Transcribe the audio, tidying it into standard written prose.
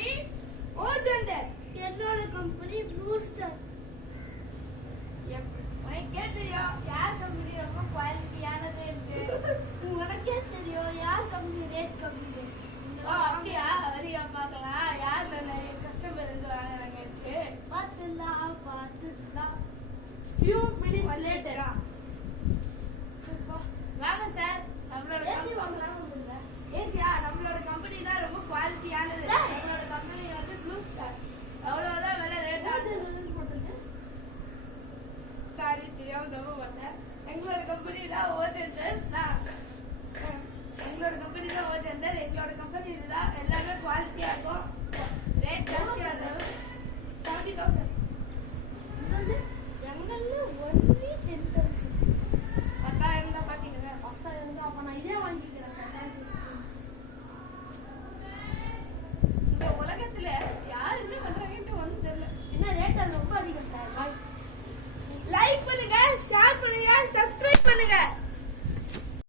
Company ஓஜெண்டர். என்னோட company blue star. உனக்கே தெரியும் யார் கம்பெனி ரொம்ப குவாலிட்டியானது இருக்கு. உனக்கே தெரியும் யார் கம்பெனி ரேட் கம்மி. அப்படியா? வரியா பார்க்கலாம். யார்ல நிறைய கஸ்டமர் இருந்து வாங்குறாங்க இருக்கு. பார்த்துலாம். few minutes later வாங்க சார். நம்மளோட ஏசி வாங்குறாங்க. ஏசியா? நம்மளோட கம்பெனி தான் ரொம்ப குவாலிட்டியானது. நம்மளோட கம்பெனி வந்து ப்ளூ ஸ்டார். அவ்வளவுதான் விலை ரேட் ஆகுது. சாரி தெரியாம தப்பு பண்ணேன். எங்களோட கம்பெனி தான் ஓஜெண்டர். எங்களோட கம்பெனி தான் ஓஜெண்டர். எங்களோட கம்பெனி தான் எல்லாமே குவாலிட்டியா இருக்கும். ரேட் ஜாஸ்தியா இருக்கும். 70,000. எங்கள்ல ஒன்லி 10,000. 10,000 தான் பாத்தீங்க. 10,000 தான். அப்ப நான் இதே வாங்கிக்கிறேன். இந்த உலகத்துல யாருமே பண்றாங்கன்னு ஒன்றும் தெரியல. என்ன ரேட் அது ரொம்ப அதிகம் சார். லைக் பண்ணுங்க.